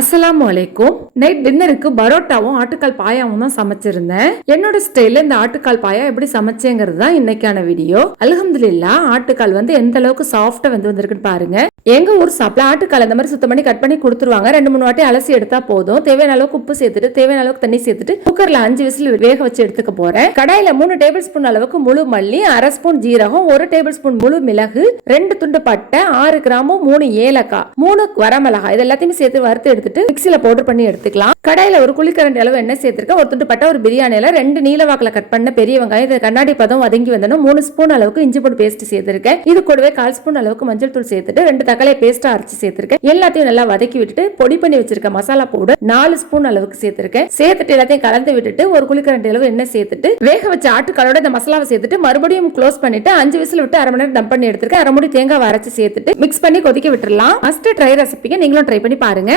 அஸ்ஸலாமு அலைக்கும். நைட் டின்னருக்கு பரோட்டாவும் ஆட்டுக்கால் பாயாவும் தான் சமைச்சிருந்தேன். என்னோட ஸ்டைல இந்த ஆட்டுக்கால் பாயா எப்படி சமைச்சேங்கிறது தான் இன்னைக்கான வீடியோ. அல்ஹம்துலில்லாஹ் ஆட்டுக்கால் எந்த அளவுக்கு சாஃப்டா வந்திருக்குன்னு பாருங்க. எங்க ஊர் சாப்பிட ஆட்டுக்கால் இந்த மாதிரி சுத்தம் பண்ணி கட் பண்ணி கொடுத்துருவாங்க. 2-3 வாட்டி அலசி எடுத்தா போதும். தேவையான அளவுக்கு உப்பு சேர்த்துட்டு தேவையான அளவுக்கு தண்ணி சேர்த்துட்டு குக்கர்ல 5 விசில் வேக வச்சு எடுத்துக்க போறேன். கடாயில 3 டேபிள் ஸ்பூன் அளவுக்கு முழு மல்லி, 1/2 ஸ்பூன் ஜீரகம், 1 டேபிள் ஸ்பூன் முழு மிளகு, 2 துண்டு பட்டை, 6 கிராமும் 3 ஏலக்காய், 3 வரமிளகாய் இது எல்லாத்தையுமே சேர்த்து வறுத்து எடுத்துட்டு மிக்ஸில பவுடர் பண்ணி எடுத்துக்கலாம். கடாயில ஒரு குழிக்கரண்டி அளவு எண்ணெய் சேர்த்திருக்கேன். 1 துண்டு பட்டை, ஒரு பிரியாணியில 2 நீல வாக்குல கட் பண்ண பெரிய வெங்காயம், இது கண்ணாடி பதம் வதங்கி வந்தனும் 3 ஸ்பூன் அளவுக்கு இஞ்சி பூண்டு பேஸ்ட் சேர்த்திருக்கேன். இது கூடவே 1/4 ஸ்பூன் அளவுக்கு மஞ்சள் தூள் சேர்த்துட்டு 2 தக்காளி பேஸ்டா அரைச்சு சேர்த்திருக்கேன். எல்லாத்தையும் நல்லா வதக்கி விட்டுட்டு பொடி பண்ணி வச்சிருக்க மசாலா பவுடர் 4 ஸ்பூன் அளவுக்கு சேர்த்திருக்கேன். சேர்த்துட்டு எல்லாத்தையும் கலந்து விட்டுட்டு ஒரு குழிக்கரண்டி அளவு எண்ணெய் சேர்த்துட்டு வேக வச்ச ஆட்டுக்காலோட இந்த மசாலாவை சேர்த்துட்டு மறுபடியும் க்ளோஸ் பண்ணிட்டு 5 விசில் விட்டு 1/2 மணி நேரம் டம்ப் பண்ணி எடுத்துருக்கேன். 1/2 மூடி தேங்காய் அரைச்சு சேர்த்துட்டு மிக்ஸ் பண்ணி கொதிக்க விட்டுறலாம். ஃபர்ஸ்ட் ட்ரை ரெசிபிக்கு நீங்களும் ட்ரை பண்ணி பாருங்க.